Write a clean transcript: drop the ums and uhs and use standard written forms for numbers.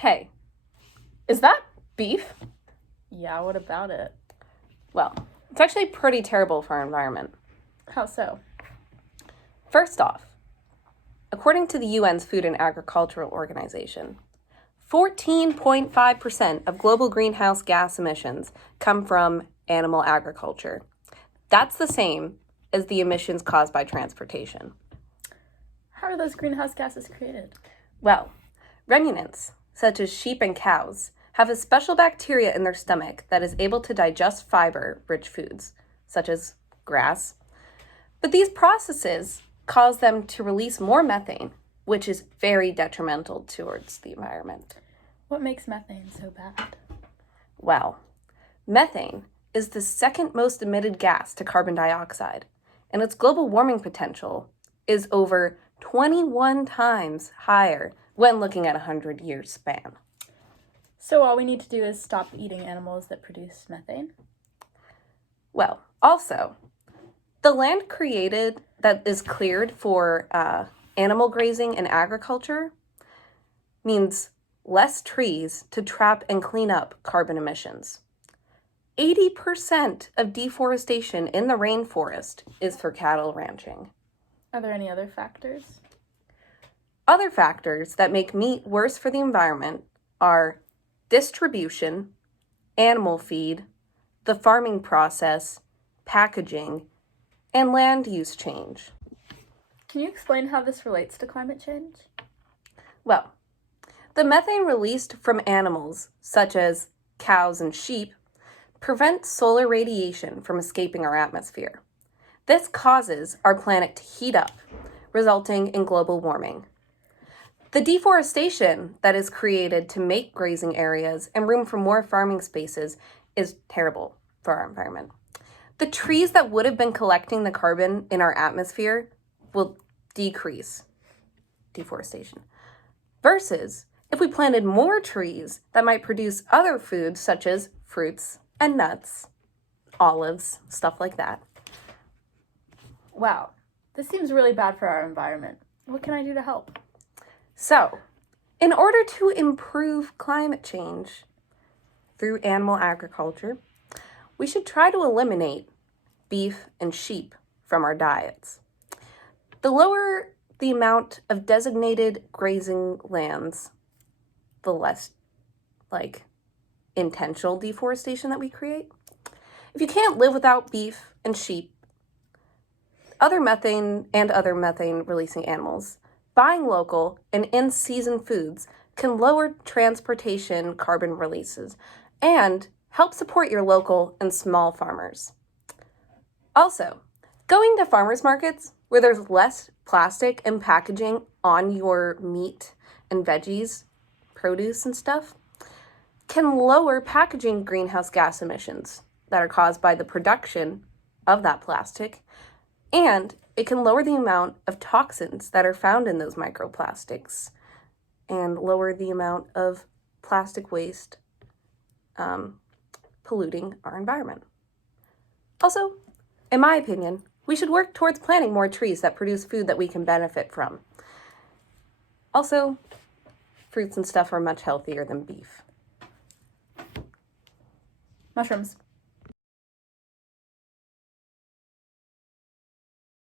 Hey, is that beef? Yeah, what about it? Well, it's actually pretty terrible for our environment. How so? First off, according to the UN's Food and Agricultural Organization, 14.5% of global greenhouse gas emissions come from animal agriculture. That's the same as the emissions caused by transportation. How are those greenhouse gases created? Well, ruminants, such as sheep and cows, have a special bacteria in their stomach that is able to digest fiber-rich foods, such as grass. But these processes cause them to release more methane, which is very detrimental towards the environment. What makes methane so bad? Well, methane is the second most emitted gas to carbon dioxide, and its global warming potential is over 21 times higher when looking at a 100-year span. So all we need to do is stop eating animals that produce methane? Well, also, the land created that is cleared for animal grazing and agriculture means less trees to trap and clean up carbon emissions. 80% of deforestation in the rainforest is for cattle ranching. Are there any other factors? Other factors that make meat worse for the environment are distribution, animal feed, the farming process, packaging, and land use change. Can you explain how this relates to climate change? Well, the methane released from animals, such as cows and sheep, prevents solar radiation from escaping our atmosphere. This causes our planet to heat up, resulting in global warming. The deforestation that is created to make grazing areas and room for more farming spaces is terrible for our environment. The trees that would have been collecting the carbon in our atmosphere will decrease deforestation. Versus if we planted more trees that might produce other foods such as fruits and nuts, olives, stuff like that. Wow, this seems really bad for our environment. What can I do to help? So, in order to improve climate change through animal agriculture, we should try to eliminate beef and sheep from our diets. The lower the amount of designated grazing lands, the less, intentional deforestation that we create. If you can't live without beef and sheep, other methane releasing animals, buying local and in-season foods can lower transportation carbon releases and help support your local and small farmers. Also, going to farmers markets where there's less plastic and packaging on your meat and veggies, produce and stuff, can lower packaging greenhouse gas emissions that are caused by the production of that plastic, and it can lower the amount of toxins that are found in those microplastics and lower the amount of plastic waste polluting our environment. Also, in my opinion, we should work towards planting more trees that produce food that we can benefit from. Also, fruits and stuff are much healthier than beef. Mushrooms.